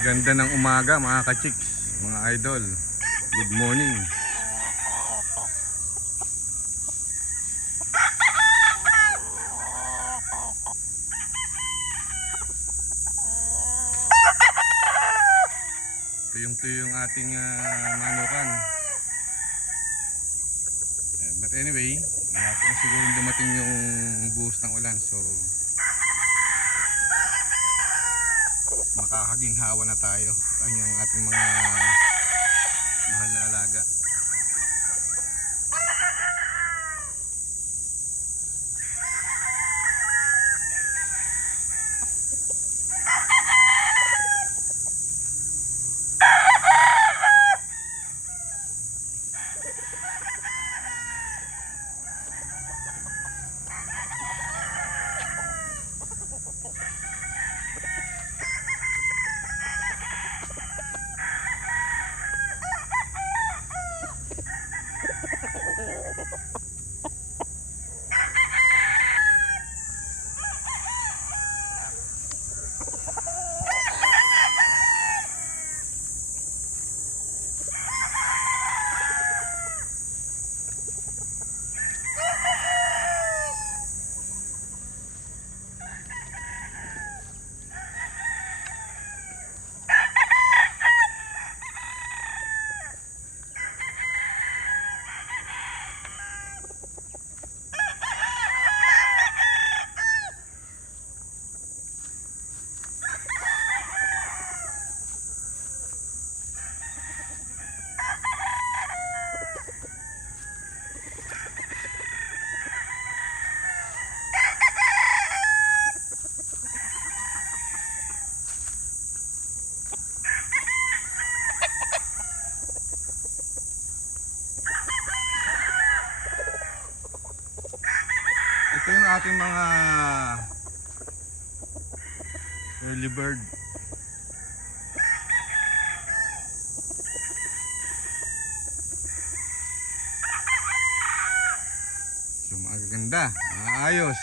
Ganda ng umaga mga ka-chicks, mga idol. Good morning. Tuyong-tuyong ating manukan. But anyway, kung siguro dumating yung buhos ng ulan, so makakaginhawa na tayo ang yung ating mga mahal na alaga. Ito yung ating mga early bird. So magaganda, maayos.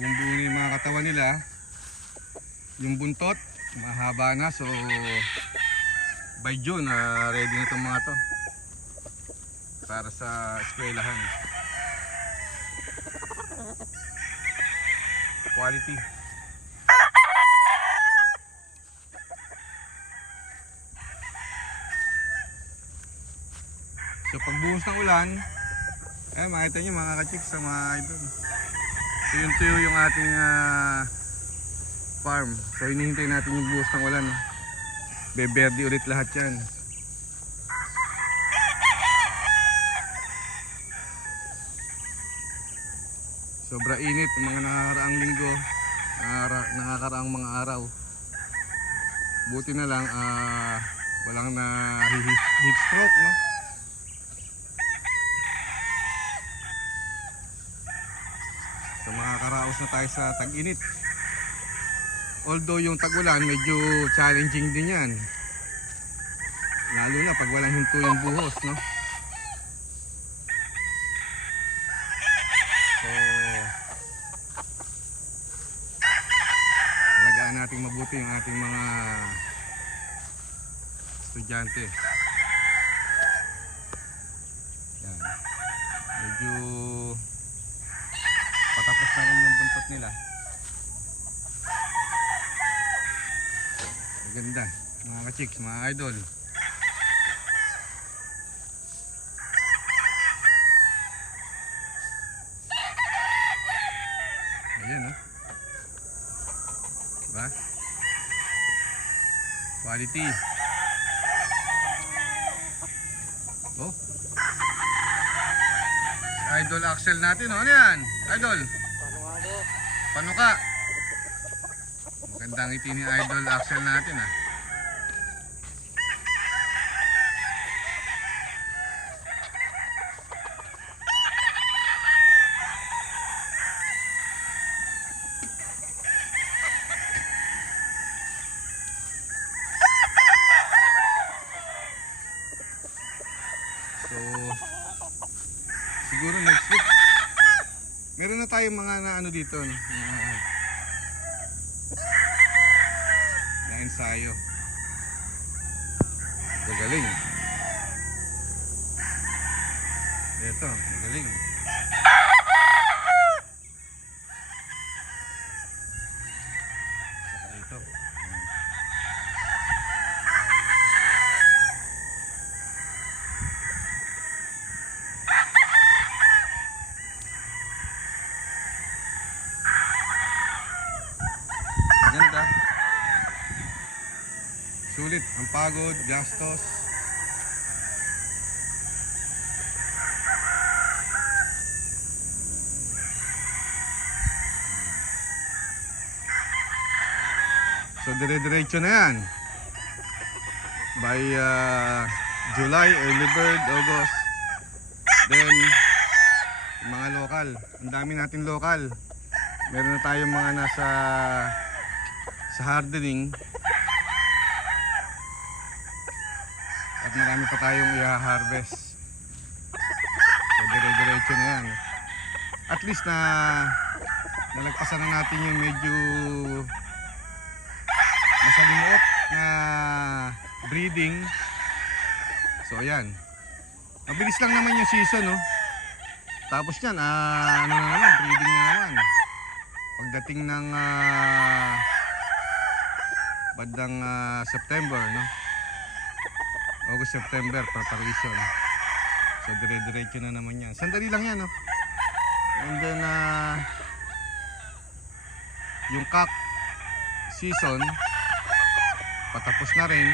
Buong-buong yung mga katawan nila. Yung buntot mahaba na, so by June ready na itong mga to para sa eskwelahan. Quality. So pagbuhos ng ulan, makita nyo mga ka-chicks sa mga idol, tuyong-tuyo yung ating farm. So hinihintay natin yung buhos ng ulan. Beberde ulit lahat yan. Sobra init ang mga nakakaraang linggo, nakakaraang mga araw. Buti na lang walang na heat stroke, no? So makakaraos na tayo sa tag-init. Although yung tag-ulan medyo challenging din yan, lalo na pag walang hinto yung buhos, no? So alagaan natin mabuti yung ating mga estudyante. Yan. Medyo patapos na rin yung buntot nila. Maganda mga ka-chicks, mga idol. Ayan, no? Diba? Quality. Oh, idol Axel natin, ano yan? Idol panuka. Magandang ngiti ni idol Axel natin, tayong mga na ano dito, no? Na ensayo. Magaling. Ito, magaling. Saka ito. Ganda. Sulit ang pagod, gastos. So dire-diretso na yan. By July, early bird, August. Then mga lokal. Ang dami natin lokal. Meron na tayong mga nasa sa hardening. At marami pa tayong i-harvest. So dire-diretso na yan. At least na nalagpasan na natin yung medyo masalimuot na breeding. So ayan. Mabilis lang naman yung season, no? Tapos yan, ano na naman, breeding na naman. Pagdating ng bandang September, no? August, September, preparation. So dire-diretso na naman yan. Sandali lang yan, no? And then yung cock season patapos na rin.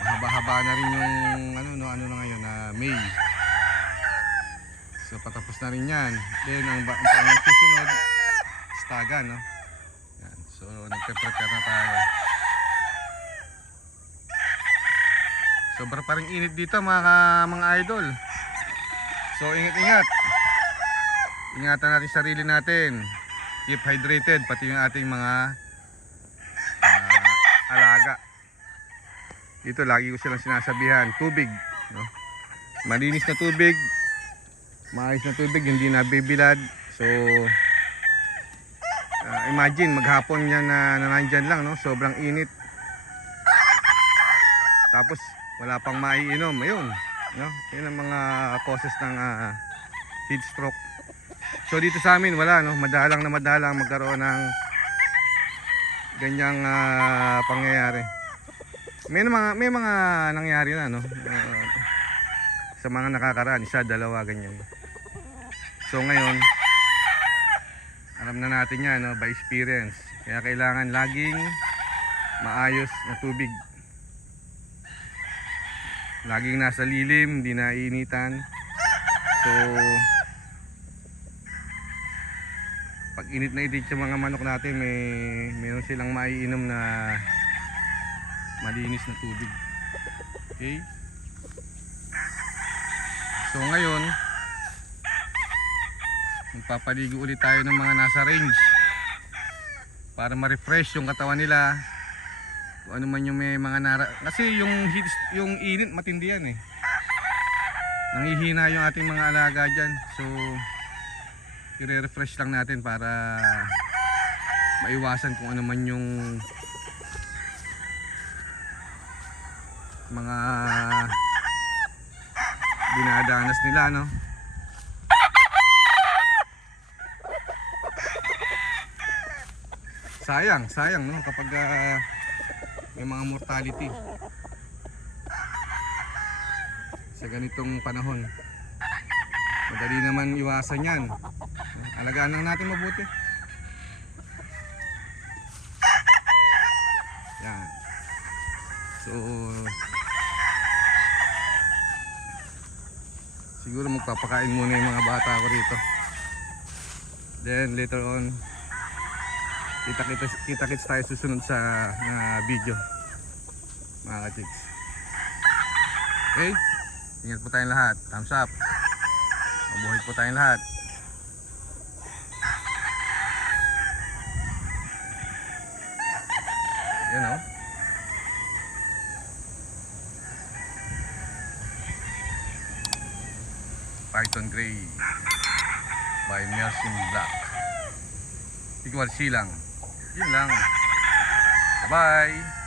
Mahaba-haba na rin yung ano na ngayon, May. So patapos na rin yan. Then ang susunod, stagan, no? Yan. So nagpe-prepare na tayo. Sobra pa rin init dito mga idol. So ingat-ingat. Ingatan natin sarili natin. Keep hydrated, pati yung ating mga alaga. Dito lagi ko silang sinasabihan, tubig, no? Malinis na tubig, maayos na tubig, hindi nabibilad. So imagine maghapon yan na nandyan lang, no? Sobrang init. Tapos wala pang maiinom, ayun, no? Yan ang mga causes ng heat stroke. So dito sa amin wala, no? Madalang magkaroon ng ganyang pangyayari. May mga nangyari na, no? Sa mga nakakaraan, isa, dalawa, ganyan. So ngayon alam na natin yan, no? By experience. Kaya kailangan laging maayos na tubig. Laging nasa lilim, hindi naiinitan. So pag init na init sa mga manok natin, meron silang maiinom na malinis na tubig. Okay? So ngayon magpapaligo ulit tayo ng mga nasa range para ma-refresh yung katawan nila. Kung ano man yung may mga kasi yung init matindi yan, nangihina yung ating mga alaga dyan. So i-refresh lang natin para maiwasan kung ano man yung mga dinadanas nila, no? Sayang, no? Kapag may mga mortality sa ganitong panahon. Madali naman iwasan yan. Alagaan lang natin mabuti. Yan. So siguro magpapakain muna yung mga bata ko rito. Then later on kita-kits tayo susunod sa video, mga ka-chicks. Okay? Ingat po tayong lahat. Thumbs up. Mabuhay po tayong lahat. Yan, oh. Python Gray. by Mersin Black. Ikaw silang. Yun lang. Bye!